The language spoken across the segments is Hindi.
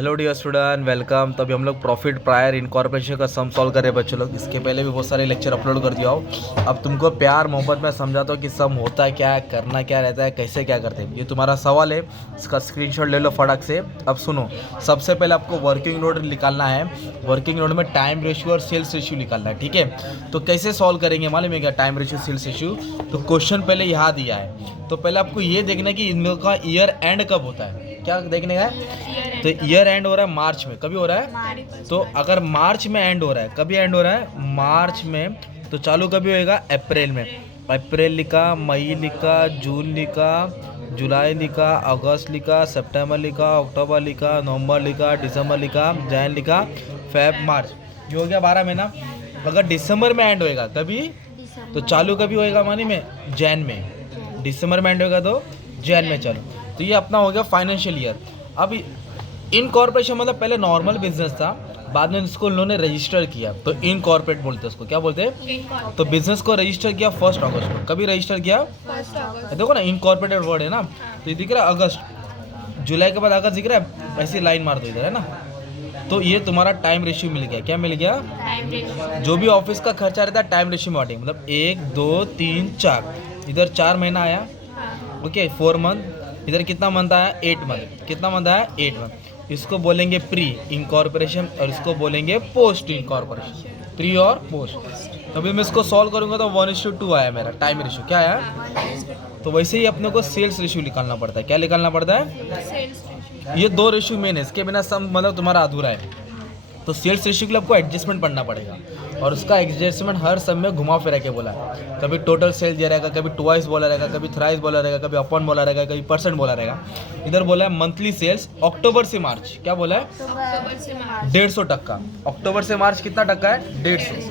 Hello dear student, welcome. तो अभी हम लोग प्रॉफिट प्रायर इनकॉर्पोरेशन का सम सॉल्व कर रहे हैं बच्चों लोग। इसके पहले भी बहुत सारे लेक्चर अपलोड कर दिया हो। अब तुमको प्यार मोहब्बत में समझाता हूँ कि सम होता है क्या है, करना क्या रहता है, कैसे क्या करते हैं। ये तुम्हारा सवाल है, इसका स्क्रीनशॉट ले लो फटाक से। अब सुनो, सबसे पहले आपको वर्किंग नोट निकालना है। वर्किंग नोट में टाइम रेशियो और सेल्स रेशियो निकालना है, ठीक है। तो कैसे सॉल्व करेंगे मालूम है क्या? टाइम रेशियो सेल्स रेशियो तो क्वेश्चन पहले यहाँ दिया है। तो पहले आपको ये देखना है कि इन लोगों का ईयर एंड कब होता है। क्या देखने का है? तो ईयर एंड हो रहा है मार्च में। कभी हो रहा है? तो अगर मार्च में एंड हो रहा है, कभी एंड हो रहा है? मार्च में। तो चालू कभी होएगा? अप्रैल में। अप्रैल लिखा, मई लिखा, जून लिखा, जुलाई लिखा, अगस्त लिखा, सितंबर लिखा, अक्टूबर लिखा, नवंबर लिखा, दिसंबर लिखा, जैन लिखा, फेब, मार्च। ये हो गया 12 महीना। अगर दिसंबर में एंड होएगा कभी, तो चालू कभी होएगा मानी में? जैन में। दिसंबर में एंड होएगा तो जैन में चालू। तो ये अपना हो गया फाइनेंशियल ईयर। अब इनकॉर्पोरेशन मतलब पहले नॉर्मल बिजनेस था, बाद में इसको उन्होंने रजिस्टर किया, तो इनकॉर्पोरेट बोलते हैं उसको। क्या बोलते हैं? तो बिजनेस को रजिस्टर किया 1 अगस्त को। कभी रजिस्टर किया? 1 अगस्त। देखो ना, इनकॉर्पोरेटेड वर्ड है ना, तो ये दिख रहा है अगस्त। जुलाई के बाद अगस्त दिख रहा है, ऐसी लाइन मार दो इधर, है ना। तो ये तुम्हारा टाइम रेशियो मिल गया। क्या मिल गया? Time ratio. जो भी ऑफिस का खर्चा रहता है टाइम रेशियो में बांटेंगे, मतलब 1 2 3 4। इधर 4 महीना आया, ओके, 4 मंथ। इधर कितना मंथ आया? 8 मंथ। कितना मंथ आया? 8 मंथ। इसको बोलेंगे प्री इनकॉर्पोरेशन और इसको बोलेंगे पोस्ट इनकॉर्पोरेशन। प्री और पोस्ट। अभी मैं इसको सॉल्व करूंगा तो 1:2 आया मेरा टाइम रेशियो। क्या आया? तो वैसे ही अपने को सेल्स रेशियो निकालना पड़ता है। क्या निकालना पड़ता है? ये 2 रेशियो मेन है, इसके बिना सम मतलब तुम्हारा अधूरा है। तो सेल्स रेशियो के लिए आपको एडजस्टमेंट पढ़ना पड़ेगा, और उसका एडजस्टमेंट हर सब में घुमा फिरा के बोला है। कभी टोटल सेल दिया रहेगा, कभी ट्वाइस बोला रहेगा, कभी थ्राइस बोला रहेगा, कभी अपॉन बोला रहेगा, कभी परसेंट बोला रहेगा। इधर बोला है मंथली सेल्स अक्टूबर से मार्च। क्या बोला है? अक्टूबर से मार्च 150%। अक्टूबर से मार्च कितना टक्का है? 150।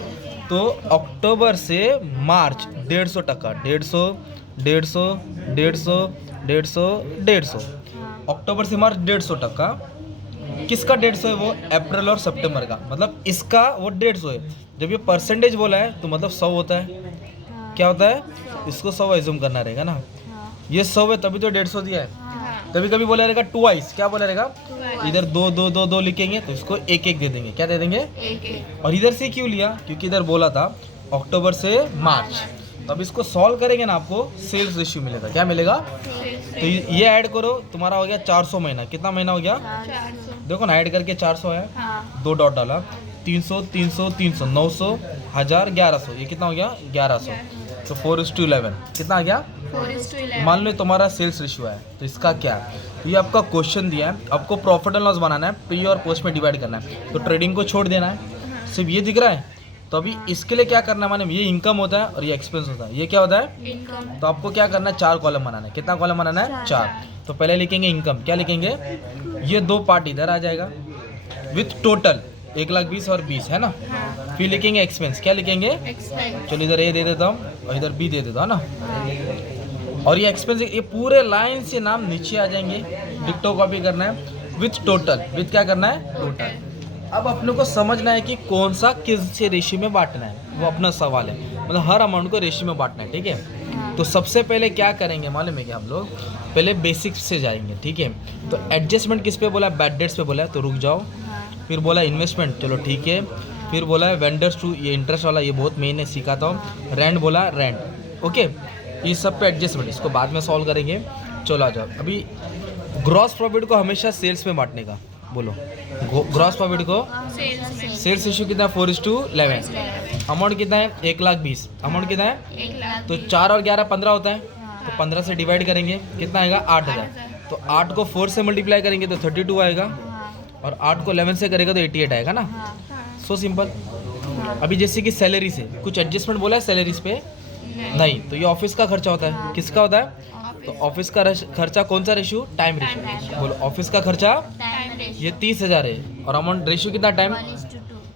तो अक्टूबर से मार्च 150%। 150 150 150 150 150। अक्टूबर से मार्च 150%। किसका 150 है? वो अप्रैल और सितंबर का, मतलब इसका वो 150 है। जब ये परसेंटेज बोला है तो मतलब 100 होता है। क्या होता है? इसको 100 एज्यूम करना रहेगा ना। ये 100 है तभी तो 150 दिया है। कभी कभी बोला रहेगा ट्वाइस। क्या बोला रहेगा? इधर 2 2 2 2 लिखेंगे तो इसको 1 1 दे देंगे। क्या दे देंगे? 1 1। और इधर से क्यों लिया? क्योंकि इधर बोला था अक्टूबर से मार्च। तो अब इसको सॉल्व करेंगे ना, आपको सेल्स रेशियो मिलेगा। क्या मिलेगा? तो ये ऐड करो, तुम्हारा हो गया 400 महीना। कितना महीना हो गया? 400। देखो ना, ऐड करके 400 है, 2 डॉट डाला, 300 300 300, 900, 1000, 1100। ये कितना हो गया? 1100। तो 4:11 कितना आ गया? 4:11। मान लो तुम्हारा सेल्स रेशियो है, तो इसका क्या है? तो ये आपका क्वेश्चन दिया है, आपको प्रॉफिट एंड लॉस बनाना है, प्री और पोस्ट में डिवाइड करना है। तो ट्रेडिंग को छोड़ देना है, सिर्फ ये दिख रहा है। तो अभी इसके लिए क्या करना है, माने ये इनकम होता है और ये एक्सपेंस होता है। ये क्या होता है? इनकम। तो आपको क्या करना है? 4 कॉलम बनाना है। कितना कॉलम बनाना है? 4। तो पहले लिखेंगे इनकम। क्या लिखेंगे? ये 2 पार्ट इधर आ जाएगा विथ टोटल 1,20,000 और 20, है ना। फिर लिखेंगे एक्सपेंस। क्या लिखेंगे? चलो इधर ए दे देता हूँ और इधर बी दे देता हूँ ना। और ये एक्सपेंस, ये पूरे लाइन से नाम नीचे आ जाएंगे। डिक्टो कॉपी करना है विथ टोटल। विथ क्या करना है? टोटल। अब अपने को समझना है कि कौन सा किस से रेशियो में बांटना है, वो अपना सवाल है। मतलब हर अमाउंट को रेशियो में बांटना है, ठीक है। तो सबसे पहले क्या करेंगे मालूम है कि हम लोग पहले बेसिक्स से जाएंगे, ठीक है। तो एडजस्टमेंट किस पे बोला है? बैड डेट्स पे बोला है, तो रुक जाओ। फिर बोला इन्वेस्टमेंट, चलो ठीक है। फिर बोला है वेंडर्स टू, ये इंटरेस्ट वाला, ये बहुत मेन है, सिखाता हूँ। रेंट बोला, रेंट, ओके। ये सब पे एडजस्टमेंट, इसको बाद में सॉल्व करेंगे। चलो आ जाओ। अभी ग्रॉस प्रॉफिट को हमेशा सेल्स में बांटने का बोलो। ग्रॉस प्रॉफिट को सेल्स रेशियो कितना है? 4:11। अमाउंट कितना है? 1,20,000। अमाउंट कितना है? 1,00,000। तो 4 और 11 15 होता है, तो 15 से डिवाइड करेंगे, कितना आएगा? 8,000। तो 8 को 4 से मल्टीप्लाई करेंगे तो 32 आएगा, और 8 को 11 से करेगा तो 88 आएगा ना। So simple. अभी जैसे कि सैलरी से कुछ एडजस्टमेंट बोला है सैलरीज पे नहीं, तो ये ऑफिस का खर्चा होता है। किसका होता है? तो ऑफिस का खर्चा कौन सा रेशियो? Time ratio. बोलो ऑफिस का खर्चा ये 30,000 है, और अमाउंट रेशियो कितना? टाइम।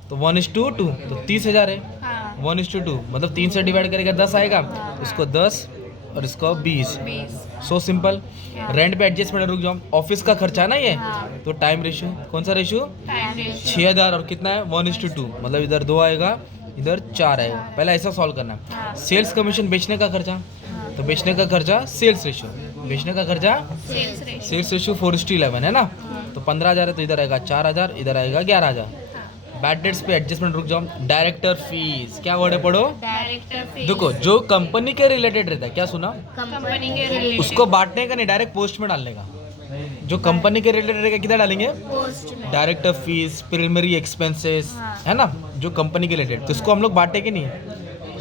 तो 1:2, तो 30,000 है। 1:2 मतलब 3 से डिवाइड करेगा 10 आएगा, इसको 10 और इसको 20। So simple. रेंट पे एडजस्टमेंट, रुक जाओ। ऑफिस का खर्चा ना ये, तो टाइम रेशियो, कौन सा रेशियो? 6,000, और कितना है? 1:2, मतलब इधर 2 आएगा, इधर 4 आएगा। पहले ऐसा सॉल्व करना है। सेल्स कमीशन, बेचने का खर्चा, तो बेचने का खर्चा सेल्स रेशियो, बेचने का खर्चा सेल्स रेशियो 4:11 है ना, तो 15,000 है तो इधर आएगा 4,000, इधर आएगा 11,000। बैड डेट्स पे एडजस्टमेंट रुक जाओ। डायरेक्टर फीस, क्या वर्ड है पढ़ो। डायरेक्टर फीस देखो जो कंपनी के रिलेटेड रहता है, क्या सुना, कंपनी के रिलेटेड उसको बांटने का नहीं, डायरेक्ट पोस्ट में डालने का। जो कंपनी के रिलेटेड रहेगा किधर डालेंगे, पोस्ट में। डायरेक्टर फीस, प्रिलिमिनरी एक्सपेंसेस, हाँ। है ना, जो कंपनी के रिलेटेड, तो इसको हम लोग बांटेंगे नहीं,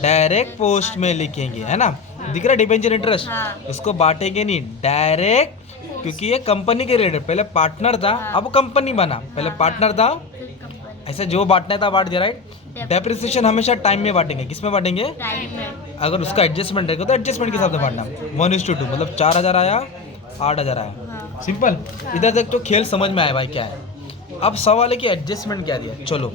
डायरेक्ट पोस्ट में लिखेंगे, है ना। दिख रहा है डिबेंचर इंटरेस्ट, हाँ। इसको बांटेंगे नहीं डायरेक्ट, क्योंकि ये कंपनी के रिलेटेड, पहले पार्टनर था अब कंपनी बना, पहले पार्टनर था, फिर कंपनी ऐसे जो बांटना था बांट दिया, राइट। डेप्रिसिएशन हमेशा टाइम में बांटेंगे, किस में बांटेंगे, टाइम में। अगर उसका एडजस्टमेंट रहेगा तो एडजस्टमेंट के हिसाब से बांटना, 1:2, मतलब 4,000 आया 8,000 आया, हाँ। सिंपल। इधर तक तो खेल समझ में आया भाई क्या है। अब सवाल है कि एडजस्टमेंट क्या दिया। चलो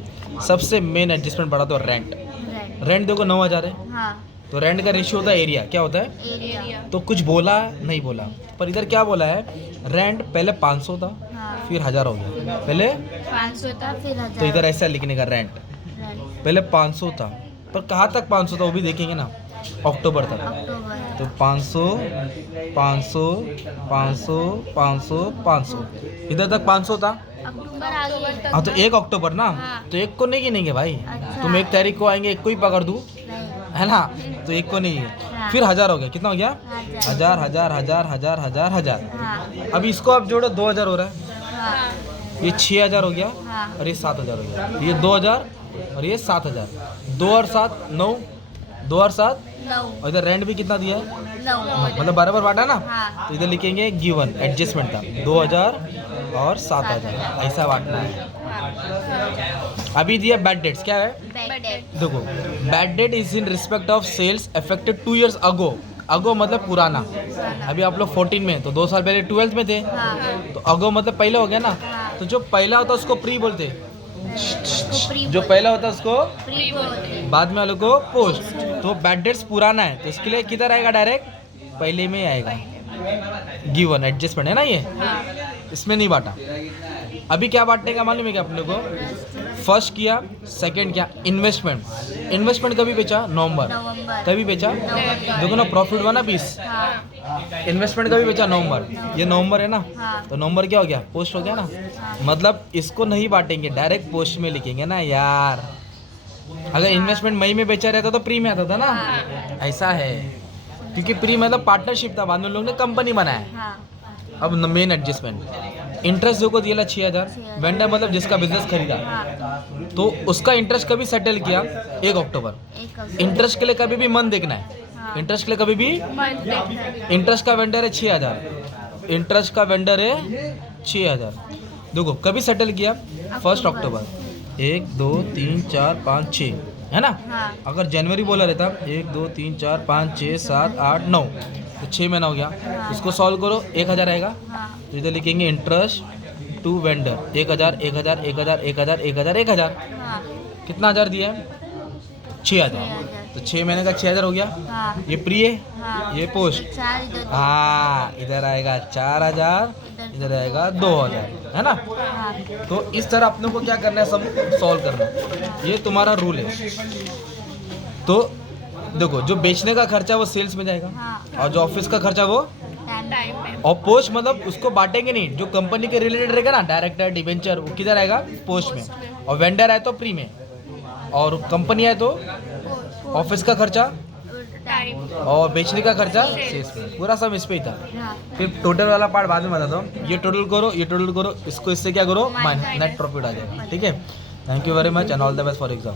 सबसे मेन एडजस्टमेंट बढ़ा तो रेंट। रेंट। रेंट देखो 9,000 है, हाँ। तो रेंट का रेशियो होता है एरिया, क्या होता है, एरिया। तो कुछ बोला नहीं बोला, पर इधर क्या बोला है, रेंट पहले 500 था हाँ। फिर 1,000 हो गया, पहले 500 था फिर 1000। तो इधर ऐसा लिखने का रेंट रेंट। पहले 500 था, पर कहाँ तक 500 था वो भी देखेंगे ना, अक्टूबर तक, अक्टूबर। तो 500 500 500 500 500, इधर तक 500 था। अक्टूबर आ गया। हाँ तो 1 अक्टूबर ना, हाँ। तो 1 को नहीं गिनेंगे भाई, अच्छा। तुम 1 तारीख को आएंगे 1 को ही पकड़ दूँ, नहीं। है ना, तो 1 को नहीं है। हाँ। फिर 1,000 हो गया, कितना हो गया, 1000। 1,000 1,000 1,000 1,000 1,000 1,000। हाँ। अब इसको आप जोड़ो 2,000 हो रहा है, हाँ। ये 6,000 हो गया, हाँ। और ये 7,000 हो गया, ये 2,000 और ये 7,000, 2 और 7 9, 2 और 7, 9। और इधर रेंट भी कितना दिया है, 9। मतलब बराबर बांटा ना, हाँ। तो इधर लिखेंगे गिवन, एडजस्टमेंट था 2,000 और 7,000, ऐसा बांटना है। अभी दिया बैड डेट्स, क्या है, बैड डेट। देखो bad debt is in respect of sales affected 2 years ago, ago मतलब पुराना, अभी आप लोग 14 में, तो 2 साल पहले 12th में थे, हाँ। तो अगो मतलब पहले हो गया ना, हाँ। तो जो पहला होता है उसको प्री बोलते, उसको प्री जो पहला होता है उसको प्री बोलते। बाद में वालों को पोस्ट। तो बैड डेट्स पुराना है, तो इसके लिए किधर आएगा, डायरेक्ट पहले में आएगा, गिवन एडजस्टमेंट है ना ये, हाँ। इसमें नहीं बांटा। अभी क्या बांटने का मालूम है क्या अपने को, फर्स्ट किया, सेकंड किया, इन्वेस्टमेंट। इन्वेस्टमेंट कभी बेचा, नवंबर, नवंबर। कभी बेचा, नवंबर। देखो ना प्रॉफिट हुआ ना 20, हाँ। इन्वेस्टमेंट कभी बेचा, नवंबर, ये नवंबर है ना, हाँ। तो नवंबर क्या हो गया, पोस्ट हो गया ना, हाँ। मतलब इसको नहीं बांटेंगे, डायरेक्ट पोस्ट में लिखेंगे ना यार। अगर इन्वेस्टमेंट मई में बेचा रहता तो प्री में आता था ना, ऐसा है, क्योंकि प्री मतलब पार्टनरशिप था, बाद में लोग ने कंपनी बनाया। हाँ। अब मेन एडजस्टमेंट, इंटरेस्ट जो को दिया 6,000, वेंडर मतलब जिसका बिजनेस खरीदा, हाँ। तो उसका इंटरेस्ट कभी सेटल किया 1 अक्टूबर। एक इंटरेस्ट के लिए कभी भी मन देखना है, हाँ। इंटरेस्ट के लिए कभी भी, मंथ। इंटरेस्ट का वेंडर है 6,000, इंटरेस्ट का वेंडर है 6,000, देखो कभी सेटल किया 1 अक्टूबर, 1 2 3 4 5 6, है ना। हाँ। अगर जनवरी बोला रहता 1 2 3 4 5 6 7 8 9, तो 6 महीना हो गया, इसको सॉल्व करो 1,000 आएगा, हाँ। तो इधर लिखेंगे इंटरेस्ट टू वेंडर 1,000 1,000 1,000 1,000 1,000 1,000, हाँ। कितना हज़ार दिया है, 6,000, तो 6 महीने का 6,000 हो गया, हाँ। ये प्री है, हाँ। ये पोस्ट, 4 इधर। हाँ इधर आएगा 4,000, इधर आएगा 2,000, है ना। हाँ। तो इस तरह अपने को क्या करना है, सब सॉल्व करना है, ये तुम्हारा रूल है। तो देखो जो बेचने का खर्चा वो सेल्स में जाएगा, हाँ। और जो ऑफिस का खर्चा वो, टाइम पे। और पोस्ट मतलब उसको बांटेंगे नहीं, जो कंपनी के रिलेटेड रहेगा ना, डायरेक्टर डिवेंचर, वो किधर आएगा, पोस्ट में, और वेंडर आए तो प्री में, और कंपनी आए तो ऑफिस का खर्चा, टाइम। और बेचने का खर्चा सेल्स में, पूरा सब इस पे ही था। हाँ। फिर टोटल वाला पार्ट बाद में बताता हूँ, ये टोटल करो, ये टोटल करो, इसको इससे क्या करो, नेट प्रॉफिट आ जाएगा, ठीक है। Thank you very much and all the best for exam.